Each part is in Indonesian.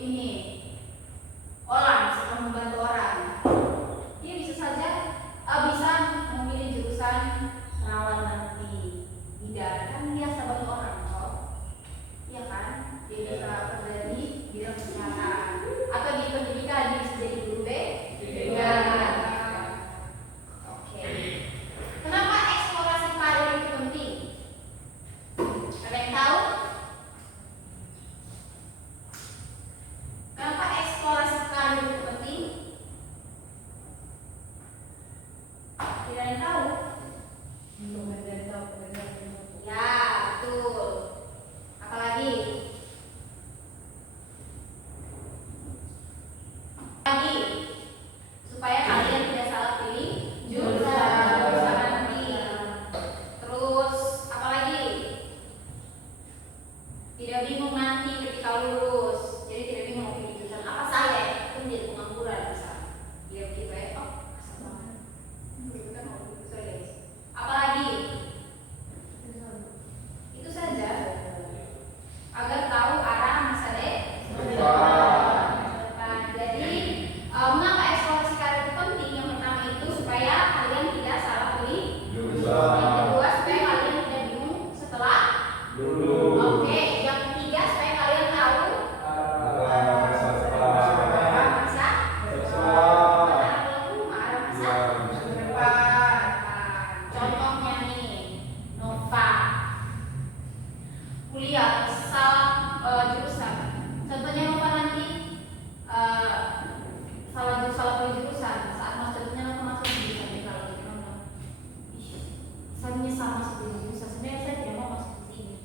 ini orang, suka membantu orang, dia bisa saja bisa memilih jurusan perawat nanti. Tidak, kan dia sahabat orang toh, iya kan? Dia bisa kerja di bidang kesehatan atau di pendidikan, dia bisa jadi guru ya. Oke. Kenapa eksplorasi karir itu penting? Ada yang tahu? Kenapa eksplorasi karir itu penting? Tidak ada yang tahu? Ya, betul. Apalagi? Lagi supaya kalian tidak salah pilih jurusan nanti. Terus apalagi? Tidak bingung nanti ketika lulus. Jadi tidak bingung mau pilih jurusan apa saya. Itu menjadi pengangguran bisa. Dia begitu ya. Oh, asal banget. Itu kan mau lulus guys. Apalagi? Itu saja. Agar tahu arah masa depan. Jadi mengapa eksplorasi karir itu penting? Yang pertama itu supaya kalian tidak salah pilih jurusan. Yang kedua supaya kalian tidak bingung setelah lulus. Oke, yang ketiga supaya kalian tahu arah masa depan. Contohnya nih, Nova kuliah salah jurusan. Contohnya Nova nanti salah pilih jurusan saat contohnya Nova masuk jurusan ini. Kalau kita ngomong, saya menyesal masuk jurusan. Sebenarnya saya tidak mau masuk di sini.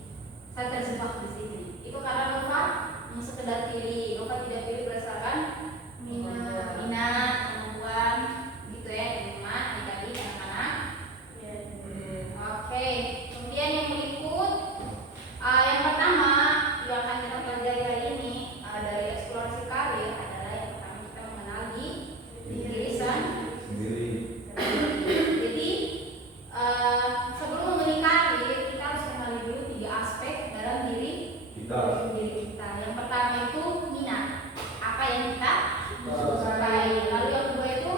Saya terjebak di sini. Itu karena Nova sekedar pilih. Nova tidak pilih berdasarkan minat, kemampuan, gitu ya, minat, tadi anak-anak. Oke, kemudian yang berikut. Yang pertama yang akan kita pelajari hari ini dari eksplorasi karir adalah yang pertama kita mengenali diri sendiri. Jadi sebelum memilih karir kita harus mengenali dulu 3 aspek dalam diri kita. Yang pertama itu minat, apa yang kita sukai. Lalu yang kedua itu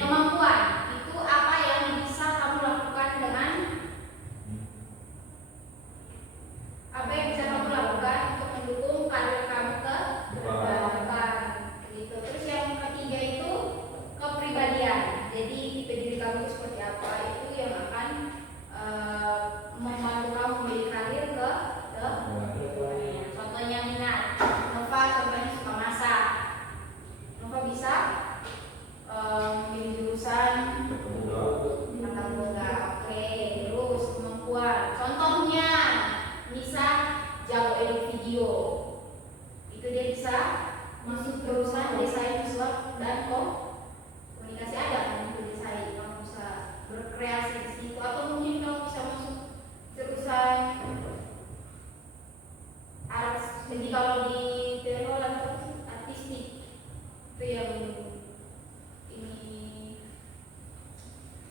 kemampuan, itu apa yang bisa kamu lakukan dengan untuk mendukung karir kamu ke depan. Gitu. Terus yang ketiga itu kepribadian. Jadi tipe diri kamu itu seperti apa, itu yang akan membantu kamu memilih karir ke depannya. Contohnya minat. Nova contohnya suka masak. Nova bisa memilih jurusan tata boga. Oke. Terus kemampuan. Contohnya bisa jago edit video, itu dia bisa masuk jurusan desain visual dan komunikasi. Ada kan itu desain, kamu bisa berkreasi di situ, atau mungkin kamu bisa masuk jurusan art. Jadi kalau di teknologi atau artistik itu yang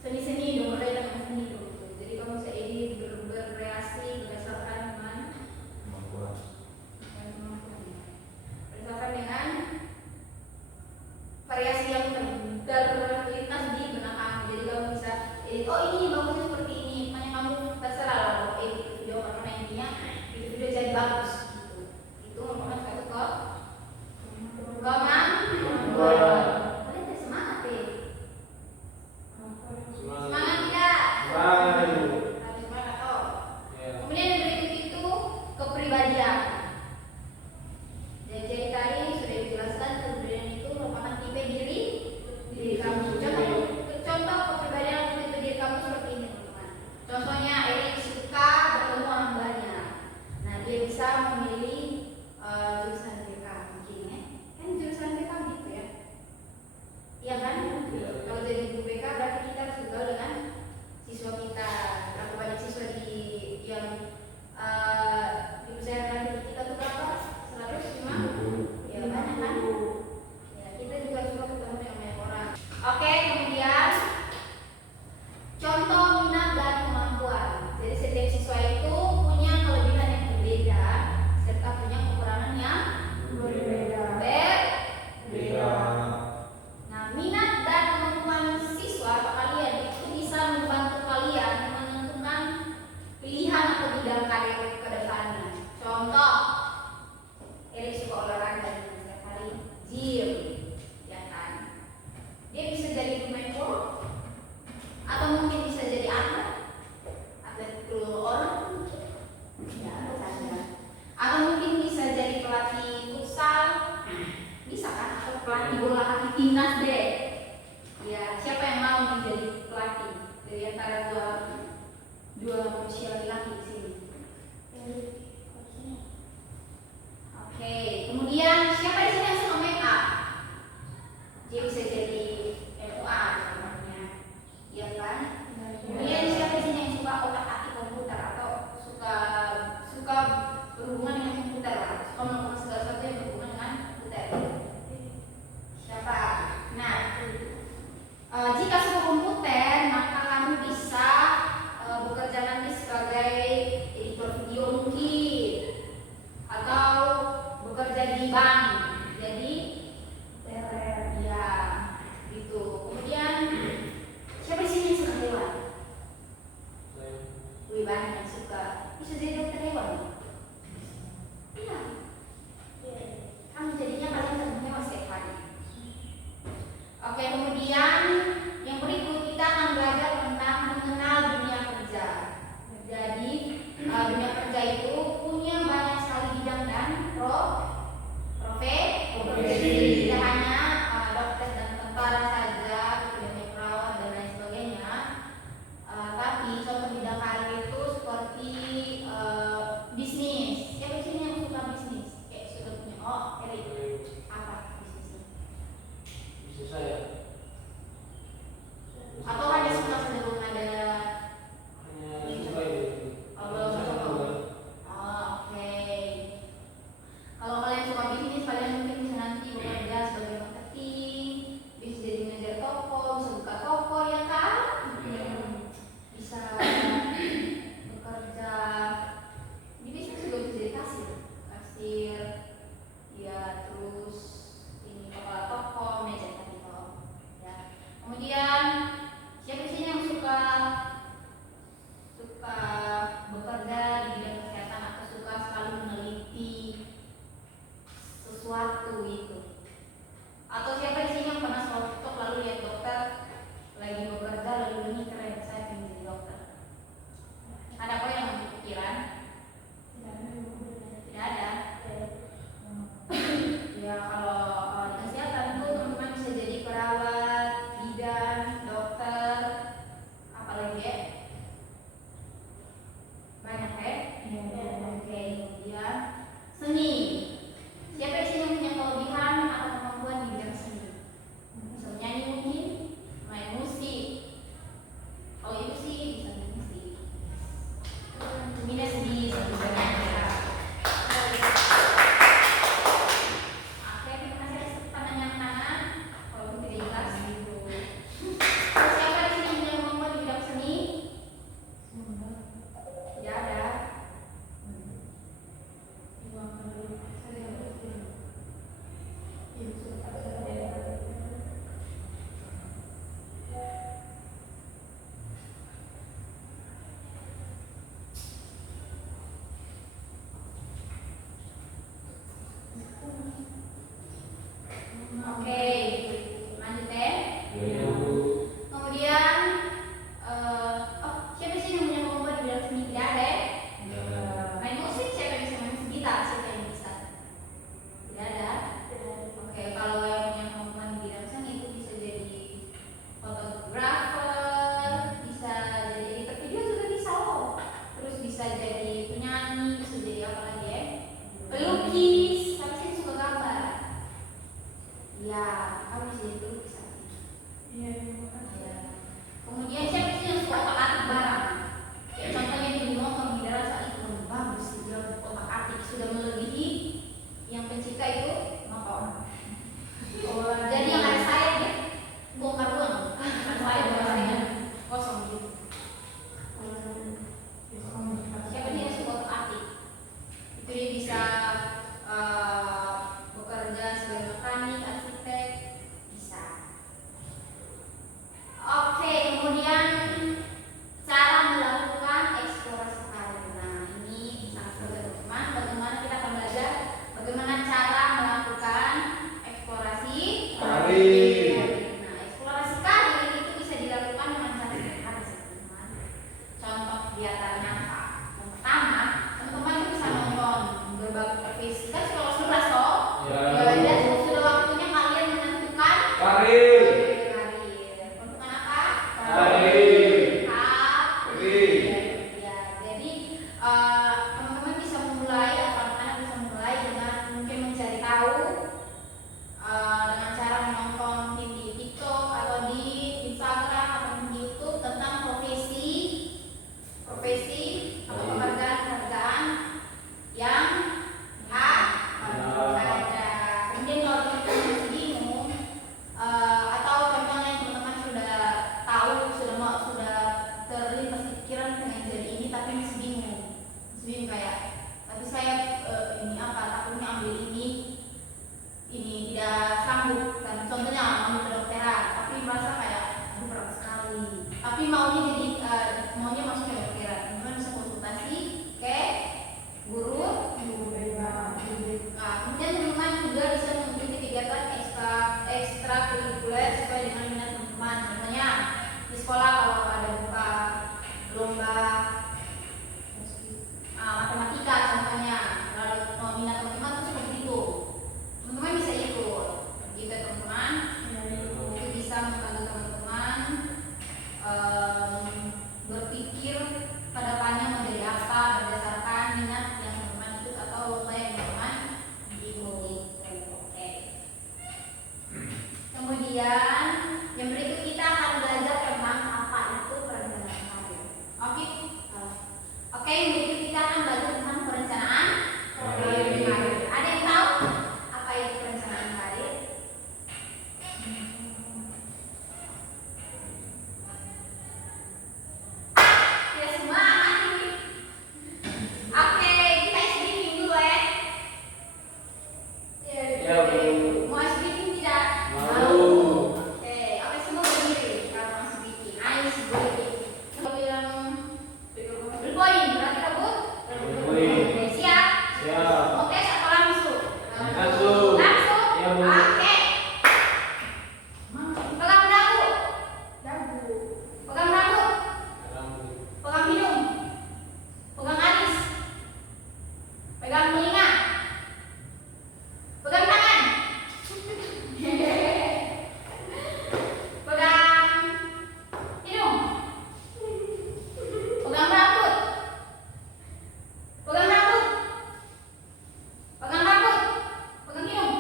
ini seni dong, berkaitan dengan seni dong. Jadi kamu bisa edit, berkreasi berdasarkan berdasarkan dengan variasi yang pelatih bola kaki timnas deh. Ya, siapa yang mau menjadi pelatih dari antara dua manusia laki-laki di sini? Oke, kemudian siapa di sini yang suka make up? Dia bisa jadi MUA namanya, iya kan? Kemudian siapa di sini yang suka otak-atik komputer atau suka berhubungan dengan komputer lah, suka melakukan segala sesuatu yang berhubungan dengan komputer? Siapa? Nah, jika suka komputer, maka kamu bisa bekerja nanti sebagai editor video mungkin, atau bekerja di bank. Jadi ya gitu. Kemudian siapa di sini yang suka hewan? Wih, banyak yang suka. Bisa jadi dokter hewan. Iya. Kamu jadinya kalian temunya masih hewan. Oke, kemudian yang berikut kita akan belajar tentang mengenal dunia kerja. Jadi dunia kerja itu punya banyak sekali bidang dan profesi. Tidak hanya dokter dan tentara saja, kemudian perawat dan lain sebagainya. Tapi contoh bidang karir itu seperti bisnis. Siapa di sini yang suka bisnis? Kayak sudah punya. Oh, Erik. Apa bisnisnya? Bisnis saya. Atau hanya suka cenderung ada? Hanya suka ini. Oke. Kalau kalian suka bisnis, kalian mungkin bisa nanti bekerja sebagai marketing, bisa jadi manajer toko, bisa buka toko, ya kan? Bisa bekerja di bisnis juga bisa jadi kasir, ya terus ini kepala toko, manajer toko, ya. Kemudian siapa di sini yang suka bekerja di bidang kesehatan atau suka selalu meneliti sesuatu itu? Atau siapa di sini yang pernah suatu lalu lihat dokter lagi bekerja lalu ini keren, saya ingin jadi dokter? Ada apa yang pikiran? Tidak ada. Ya, kalau di kesehatan itu teman-teman bisa jadi perawat, bidan, dokter, apalagi ya? Banyak ya? Oke, kemudian seni. Siapa di sini yang punya kelebihan atau kemampuan di bidang seni? Bisa menyanyi mungkin, main musik. Kalau itu sih bisa main musik. Minus di sebenarnya. Oke, terima kasih atas pandangan tangan. Kalau tidak jelas gitu. Siapa di sini yang punya kemampuan di bidang seni? Tidak ada. Oke, lanjut ya. Kemudian siapa sih yang punya kemampuan di bidang seni? Tidak ada ya? Main musik, siapa yang bisa main musik? Gitar, siapa yang bisa? Tidak ada. Oke, kalau yang punya kemampuan di bidang seni itu bisa jadi fotografer, bisa jadi editor video juga bisa loh. Terus bisa jadi penyanyi, bisa jadi apa lagi ya? Pelukis, siapa sih yang suka gambar? Ya, kamu bisa jadi pelukis. Iya. Kemudian siapa sih yang suka otak-atik barang? Kayak contohnya di motor, di darat saat itu bagus sih dia otak-atik sudah melebihi yang pencipta itu motor. Jadi yang ada saya dia bongkar doang, kan saya bahasanya kosong gitu. Siapa sih yang suka otak-atik? Itu dia bisa bekerja sebagai mekanik, arsitek, bisa. Oke, kemudian cara melakukan eksplorasi karir. Nah, ini sangat seru teman-teman. Bagaimana kita akan belajar bagaimana cara melakukan eksplorasi Karir. Nah, eksplorasi karir itu bisa dilakukan dengan cara sederhana teman-teman. Contoh di antaranya apa? Yang pertama, teman-teman itu bisa nonton berbagai televisi. Kan sekolah 11 toh? Ya. Dan sudah waktunya kalian menentukan tidak sanggup kan, contohnya mau kedokteran tapi merasa kayak aduh berat sekali, tapi maunya jadi maunya masuk kedokteran, kemudian bisa konsultasi ke guru kemudian teman-teman juga bisa mengikuti kegiatan ekstrakurikuler sesuai dengan minat teman-teman. Contohnya di sekolah kalau ada buka lomba matematika contohnya, kalau minat teman-teman tuh seperti itu, teman-teman bisa ikut gitu teman-teman. Itu bisa membantu teman-teman berpikir ke depannya menjadi apa berdasarkan minat yang teman-teman ikut atau lomba yang teman-teman ikuti. Oke. Kemudian yang berikut kita akan belajar tentang apa itu perencanaan karir. Oke. Oke, yang berikut kita akan belajar tentang perencanaan karir. Ada yang tahu apa itu perencanaan karir? Ya semua aman ini. Oke, kita isi briefing dulu ya. Ya, Bu. Mau isi briefing tidak? Mau. Oke, semua berdiri kalau mau isi briefing. Ayo isi briefing. Kita bilang berpoin, berarti kamu? Berpoin. Oke, siap? Siap. Oke, atau langsung? Langsung. Langsung? Ya, Bu. Oke. Pegang dagu. Pegang rambut. Pegang hidung. Pegang alis. Pegang telinga. Pegang tangan. Pegang hidung. Pegang rambut. Pegang rambut. Pegang rambut. Pegang hidung.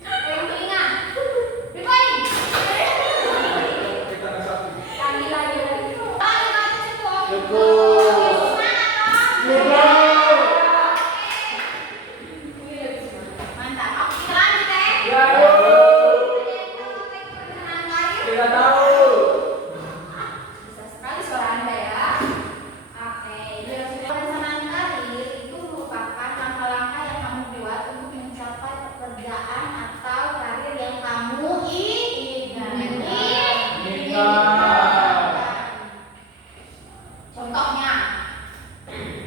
Pegang telinga. Berpoin. Lagi. Cukup. Mantap. Oke, kita lanjut ya. Ya, Bu. Perencanaan karir. Tidak tahu. Bisa sekali suara Anda ya. Oke, perencanaan karir itu merupakan langkah-langkah yang kamu buat untuk mencapai pekerjaan atau karir yang kamu inginkan. Contohnya,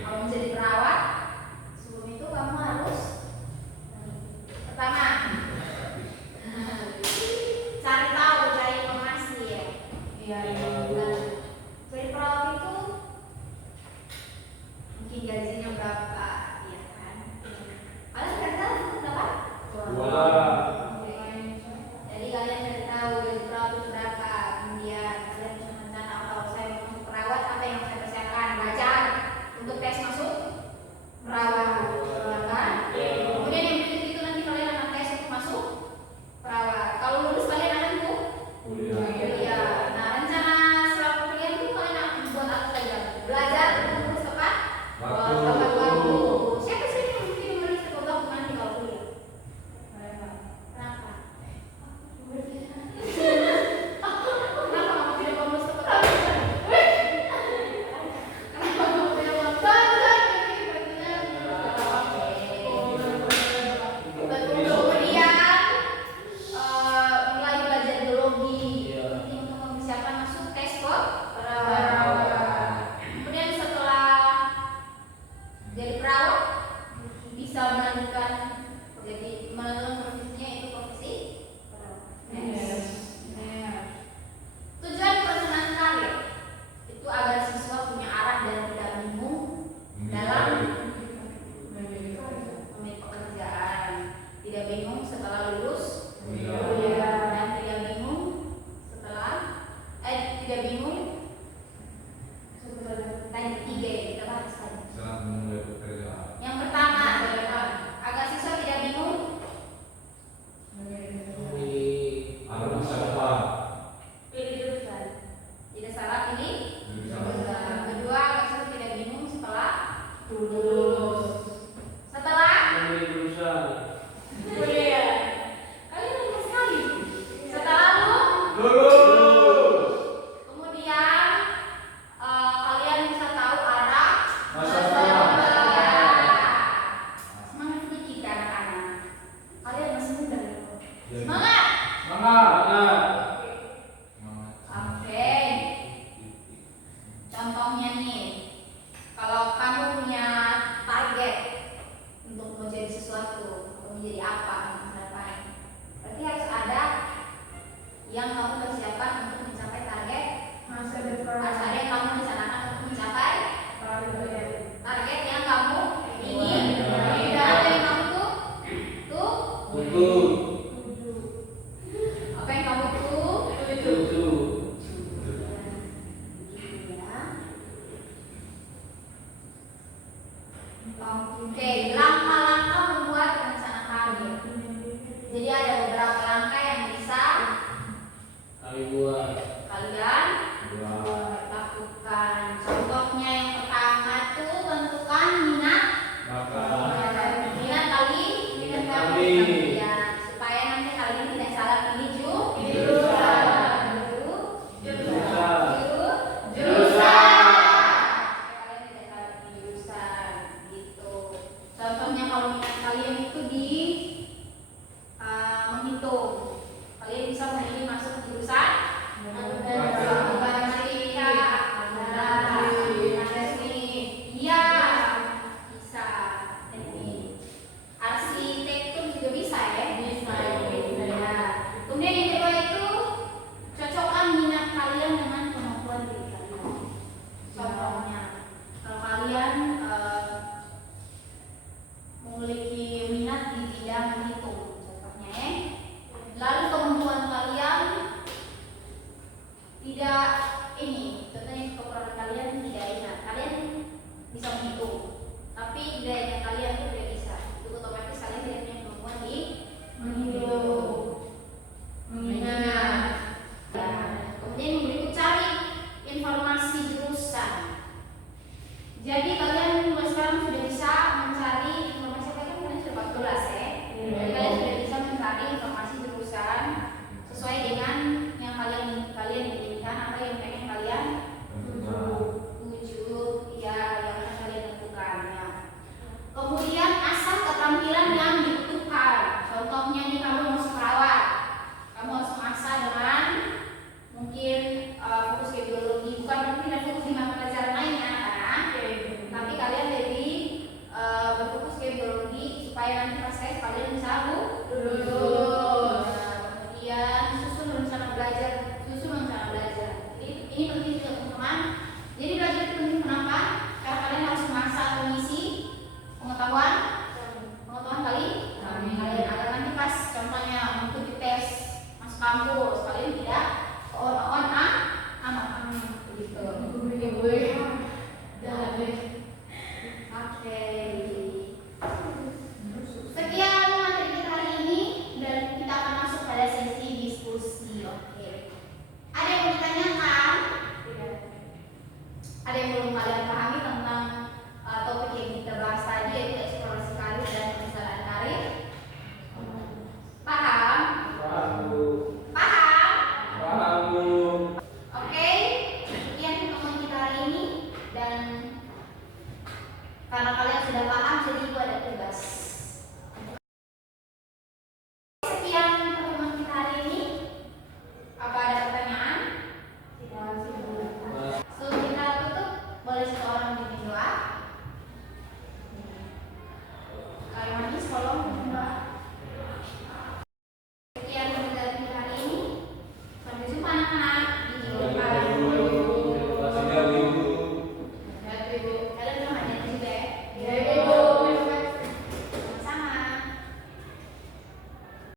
kalau menjadi perawat, sebelum itu kamu harus pertama cari tahu, cari informasi ya. Jadi perawat itu mungkin gajinya berapa, ya kan? Kalian cari tahu itu berapa? Dua. Oke. Jadi kalian cari tahu gaji perawat itu berapa, kemudian kalian bisa merencanakan kalau saya mau masuk perawat apa yang harus saya persiapkan, belajar untuk tes masuk perawat, kan? Kemudian yang berikut itu nanti kalian akan tes untuk masuk perawat. Kalau lulus kalian akan tuh kuliah. Nah, rencana selama kuliah itu kalian akan buat apa saja? Belajar untuk lulus tepat waktu. Siapa sih yang mungkin menulis tepat waktu nanti kalau kuliah? Kenapa? Kenapa kamu tidak mau lulus tepat waktu? Kenapa kamu tidak mau? Kemudian mulai belajar biologi untuk mempersiapkan masuk tes perawat. Kemudian setelah jadi perawat bisa melanjutkan jadi menentukan profesinya itu profesi perawat. Tujuan perencanaan karir itu agar siswa punya arah dan tidak bingung dalam memilih pekerjaan, tidak bingung setelah lulus kuliah, dan tidak bingung setelah tidak bingung tadi tiga ya kita bahas tadi. Yang pertama agar siswa tidak bingung pilih jurusan, tidak salah pilih jurusan. Kedua agar siswa tidak bingung setelah lulus. Setelah Memilih jurusan. kuliah jadi apa masa depan. Berarti harus ada yang kamu persiapkan untuk mencapai target Masa depan. harus ada yang kamu rencanakan untuk mencapai target yang kamu ingin. Tidak ada yang kamu tuh apa yang kamu Tujuh. Oke, langkah-langkah membuat rencana karir. Jadi ada beberapa langkah yang bisa Kami buat. kalian Dua. lakukan. Contohnya yang pertama tuh tentukan minat Bapak. kali ya, supaya nanti kalian tidak salah pilih jurusan. Supaya kalian tidak salah pilih jurusan gitu. Contohnya kalau minat kalian itu di menghitung, kalian bisa memilih masuk jurusan matematika, iya bisa. Teknik arsitektur juga bisa ya. Ya. Kemudian yang kedua itu cocokkan minat kalian dengan kemampuan diri kalian. Contohnya kalau kalian memiliki minat di bidang menghitung, contohnya ya. Lalu kemampuan kalian tidak ini, contohnya kekurangan kalian tidak ingat, kalian bisa menghitung, tapi daya kalian itu tidak bisa, itu otomatis kalian tidak punya kemampuan di menghitung, mengingat. Ya. Kemudian yang berikut cari informasi jurusan. Jadi kalian mulai sekarang sudah bisa mencari informasi, kan kalian sudah 14 ya. Jadi kalian sudah bisa mencari informasi jurusan sesuai dengan yang kalian inginkan atau yang pengen kalian tuju, ya yang akan kalian tentukan ya. Kemudian asah keterampilan yang dibutuhkan. Contohnya nih, kamu mau perawat, kamu harus mengasah dengan mungkin fokus ke biologi, bukan berarti tidak fokus di mata pelajaran lainnya karena tapi kalian lebih berfokus ke biologi supaya nanti pas tes kalian bisa lulus. Kemudian susun rencana belajar. Ini penting juga teman-teman. Jadi belajar itu penting kenapa? Karena kalian harus mengasah atau mengisi pengetahuan kalian agar nanti pas contohnya mengikuti tes masuk kampus